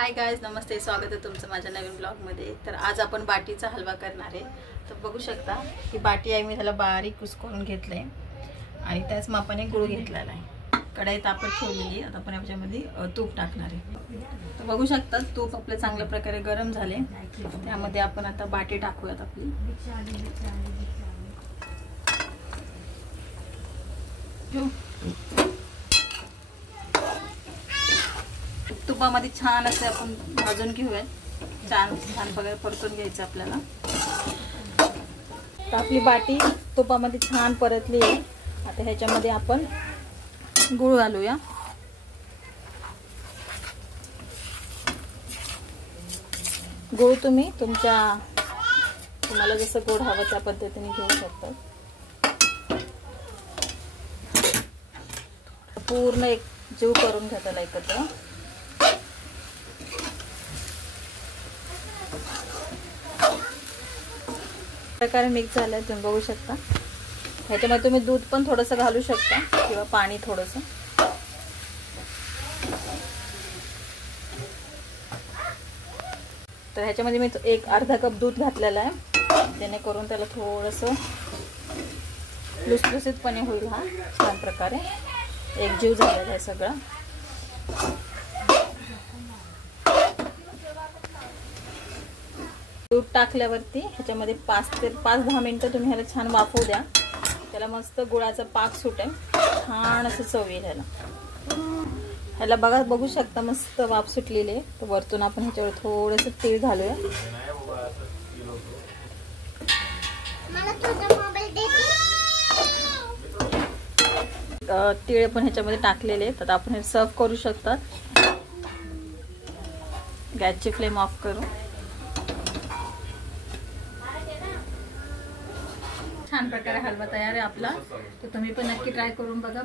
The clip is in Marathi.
हाय गाइस, नमस्ते. स्वागत आहे तुमचं माझ्या नवीन ब्लॉगमध्ये. तर आज आपण बाटीचा हलवा करणार आहे. तर बघू शकता की बाटी आहे, मी त्याला बारीक कुस्करून घेतलंय आणि त्याच मापाने गुळ घेतलेला आहे. कढई तापत ठेवलेली. आता आपण याच्यामध्ये तूप टाकणार आहे. तर बघू शकता तूप आपलं चांगल्या प्रकारे गरम झाले. त्यामध्ये आपण आता बाटी टाकूयात आपली. तुपामध्ये छान असे आपण भाजून घेऊयात. छान प्रकारे परतून घ्यायचं आपल्याला. तर आपली बाटी तुपामध्ये छान परतली आहे. आता ह्याच्यामध्ये आपण गूळ घालूया. गूळ तुम्हाला जसं गोड हवं त्या पद्धतीने घेऊ शकता. पूर्ण एक जीव करून घेतला एकत्र. प्रकारे मिक्स झालाय तुम्ही बघू शकता. ह्याच्यामध्ये तुम्ही दूध पण थोडंसं घालू शकता किंवा पाणी थोडंसं. तर ह्याच्यामध्ये मी एक अर्धा कप दूध घातलेला आहे, जेणेकरून त्याला थोडंसं लुसलुसीतपणे होईल. हा छान प्रकारे एकजीव झालेला आहे सगळं. दूध टाकल्यावरती ह्याच्यामध्ये 5-10 मिनिटं तुम्ही ह्याला छान वाफवू द्या. त्याला मस्त गुळाचा पाक सुटेल. छान असं चव येईल ह्याला बघू शकता मस्त वाफ सुटलेली आहे. तर वरतून आपण ह्याच्यावर थोडंसं तीळ घालूया. तीळ पण ह्याच्यामध्ये टाकलेले आहेत. तर आपण हे सर्व करू शकतात. गॅसची फ्लेम ऑफ करू. छान प्रकारे हलवा तयार आहे आपला. तर तुम्ही पण नक्की ट्राय करून बघा.